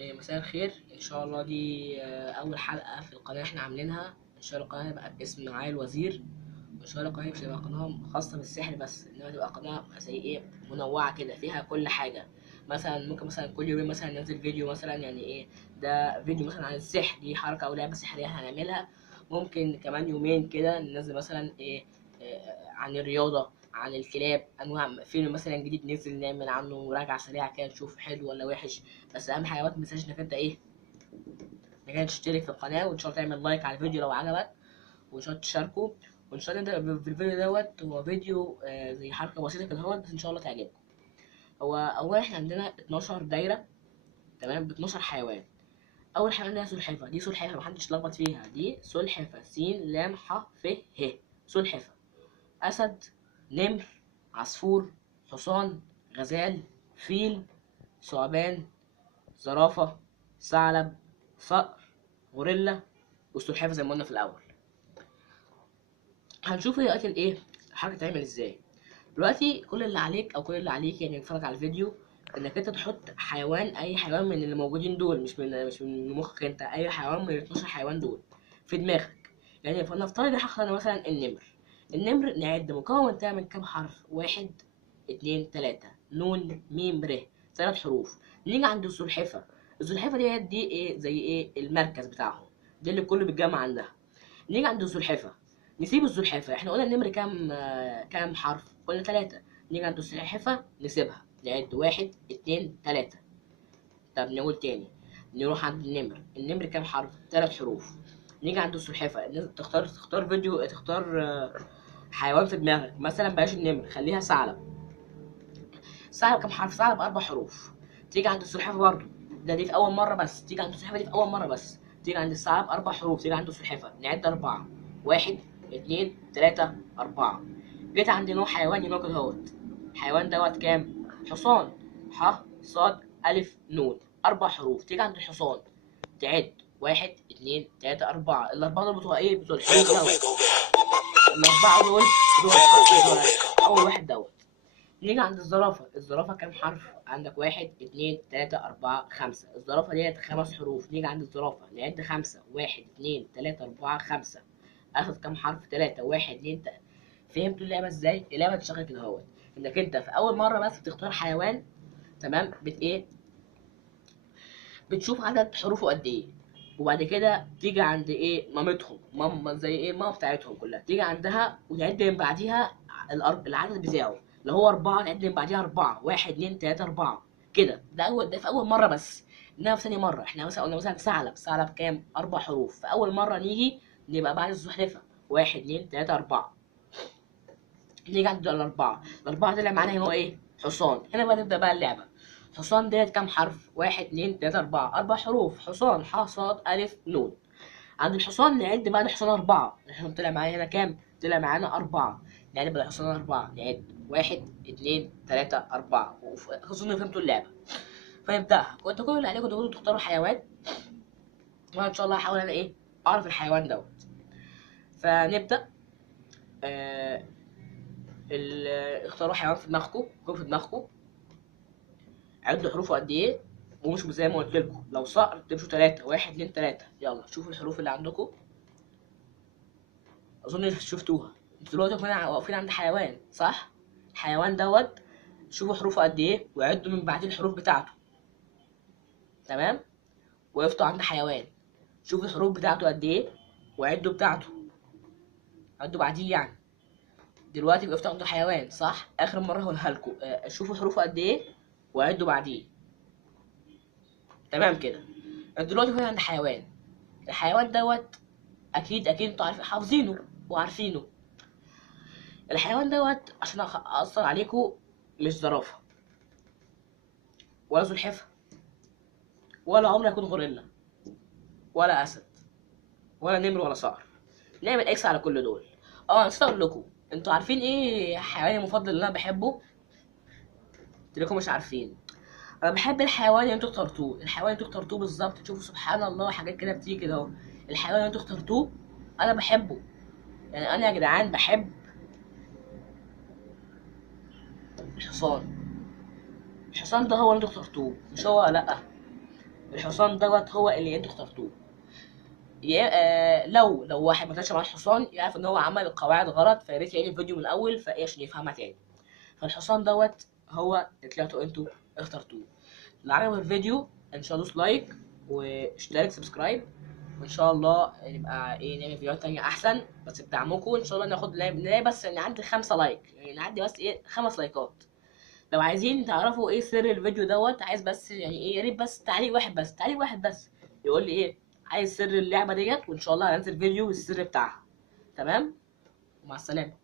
مساء الخير. ان شاء الله دي اول حلقه في القناه احنا عاملينها. ان شاء الله القناه هتبقى باسم معالي الوزير، وان شاء الله القناه مش هتبقى قناه خاصه بالسحر بس، انما تبقى قناه زي ايه، منوعه كده فيها كل حاجه. مثلا ممكن مثلا كل يومين مثلا ننزل فيديو، مثلا يعني ايه ده، فيديو مثلا عن السحر، دي حركه او لعبه سحريه هنعملها. ممكن كمان يومين كده ننزل مثلا ايه، عن الرياضه، عن الكلاب، انواع فيلم مثلا جديد نزل نعمل عنه مراجعه سريعه كده نشوف حلو ولا وحش. بس اهم حاجه ما تنساش انك انت ايه، انك انت تشترك في القناه، وان شاء الله تعمل لايك على الفيديو لو عجبك، وان شاء الله تشاركه. وان شاء الله نبدا في الفيديو دوت، هو فيديو زي حركه بسيطه كده هو، بس ان شاء الله تعجبكم. هو اولا احنا عندنا 12 دايره، تمام، ب 12 حيوان. اول حيوان ده سلحفه، دي سلحفه محدش يتلخبط فيها، دي سلحفه س ل ح ف ه، سلحفه. اسد، نمر، عصفور، حصان، غزال، فيل، ثعبان، زرافة، ثعلب، صقر، غوريلا، والسلحفاة زي ما قلنا في الأول. هنشوف دلوقتي الإيه، الحركة تعمل إزاي. دلوقتي كل اللي عليك أو كل اللي عليك يعني تتفرج على الفيديو، إنك أنت تحط حيوان، أي حيوان من اللي موجودين دول، مش من مخك أنت، أي حيوان من ال 12 حيوان دول في دماغك. يعني فلنفترض هختار أنا مثلا النمر. النمر نعد مكون بتاعه من كام حرف؟ 1 2 3، نون ميم ر، 3 حروف. نيجي عند السلحفة. السلحفة دي ايه، زي ايه، المركز بتاعهم، دي اللي كله بيتجمع عندها. نيجي عند السلحفة، نسيب السلحفة، احنا قلنا النمر كام حرف؟ قلنا 3. نيجي عند السلحفة نسيبها، نعد 1 2 3. طب نقول تاني، نروح عند النمر كام حرف؟ 3 حروف. نيجي عند السلحفة، تختار فيديو، تختار حيوان في دماغك، مثلا بلاش النمر، خليها ثعلب. ثعلب كام حرف؟ ثعلب 4 حروف. تيجي عند السلحفاة برضه، دي في أول مرة بس، تيجي عند السلحفاة دي في أول مرة بس. تيجي عند الثعلب 4 حروف، تيجي عند السلحفاة نعد 4، 1 2 3 4. جيت عند نوع حيوان هناك اهوت، الحيوان دوت كام؟ حصان، ح ص ألف نون، 4 حروف. تيجي عند الحصان تعد 1 2 3 4. الأربعة دول بتوع إيه؟ بتوع الحروف دوت. الأربعة دول بتوع أول واحد دوت. نيجي عند الزرافة كام حرف؟ عندك 1 2 3 4 5. الزرافة ديت 5 حروف. نيجي عند الزرافة نعد 5، 1 2 3 4 5. أخد كام حرف؟ 3، 1 2 3. فهمتوا اللعبة ازاي؟ اللعبة بتشتغل كده اهوت، انك انت في أول مرة بس بتختار حيوان، تمام، بتشوف عدد حروفه قد ايه، وبعد كده تيجي عند ايه، مامتهم، ماما زي ايه، ماما بتاعتهم كلها، تيجي عندها ونعد من بعديها العدد بتاعه. لو هو 4 نعد من بعديها 4، 1 2 3 4 كده. ده في أول مرة بس. إنما في ثاني مرة احنا مثلا قلنا مثلا ثعلب كام؟ 4 حروف. في أول مرة نيجي نبقى بعد الزحلفة 1 2 3 4. نيجي عند الأربعة طلع معانا هنا هو ايه؟ حصان. هنا بقى نبدأ بقى اللعبة. حصان ديت كام حرف؟ 1 2 3 4، 4 حروف. حصان، ح ص ألف نون. عند الحصان نعد بعد الحصان 4. الحصان طلع معانا هنا كام؟ طلع معانا 4. نعد بعد الحصان 4، نعد 1 2 3 4. أظن فهمتوا اللعبة. فهمتها. كنت كل اللي عليكم تقولوا تختاروا حيوان، وأنا إن شاء الله هحاول أنا إيه، أعرف الحيوان دوت. فنبدأ. آه اختاروا حيوان في دماغكم، يكون في دماغكم. عدوا حروفه قد ايه، ومش زي ما قلت لكم، لو صقر تمشوا 3، 1 2 3. يلا شوفوا الحروف اللي عندكم. اظن شفتوها. انتوا دلوقتي واقفين عند حيوان، صح؟ الحيوان دوت شوفوا حروفه قد ايه، وعدوا من بعدين الحروف بتاعته. تمام. وقفتوا عند حيوان، شوفوا الحروف بتاعته قد ايه، وعدوا بتاعته، عدوا بعديه يعني. دلوقتي وقفتوا عند الحيوان، صح؟ اخر مره هقولها لكم، شوفوا حروفه قد ايه، وعدوا بعديه. تمام كده. انتوا دلوقتي واقفين عند حيوان. الحيوان دوت اكيد انتوا عارفين، حافظينه وعارفينه. الحيوان دوت عشان اثر عليكم، مش زرافه، ولا سلحفه، ولا عمره يكون غوريلا، ولا اسد، ولا نمر، ولا صقر. نعمل اكس على كل دول. نسيت اقول لكم، انتوا عارفين ايه حيواني المفضل اللي انا بحبه؟ قلت لكم مش عارفين. انا بحب الحيوان اللي انتوا اخترتوه، الحيوان اللي انتوا اخترتوه بالظبط. تشوفوا سبحان الله، حاجات كده بتيجي كده اهو. الحيوان اللي انتوا اخترتوه انا بحبه. يعني انا يا جدعان بحب الحصان. الحصان ده هو اللي انتوا اخترتوه، مش هو؟ لا، الحصان دوت هو اللي انتوا اخترتوه. لو واحد ما كانش معاه الحصان يعرف ان هو عمل القواعد غلط، فيا ريت يعيد الفيديو من الاول فايه عشان يفهمها تاني. فالحصان دوت هو اللي طلعتوا انتوا اخترتوه. اللي عجبه الفيديو ان شاء الله دوس لايك واشترك سبسكرايب، وان شاء الله نبقى نعمل فيديوهات تانية احسن، بس بدعمكم ان شاء الله نلاقي بس نعدي 5 لايك، يعني نعدي بس 5 لايكات. لو عايزين تعرفوا ايه سر الفيديو دوت، عايز بس يا ريت بس تعليق واحد بس يقول لي عايز سر اللعبة ديت، وان شاء الله هنزل فيديو بالسر بتاعها. تمام، ومع السلامة.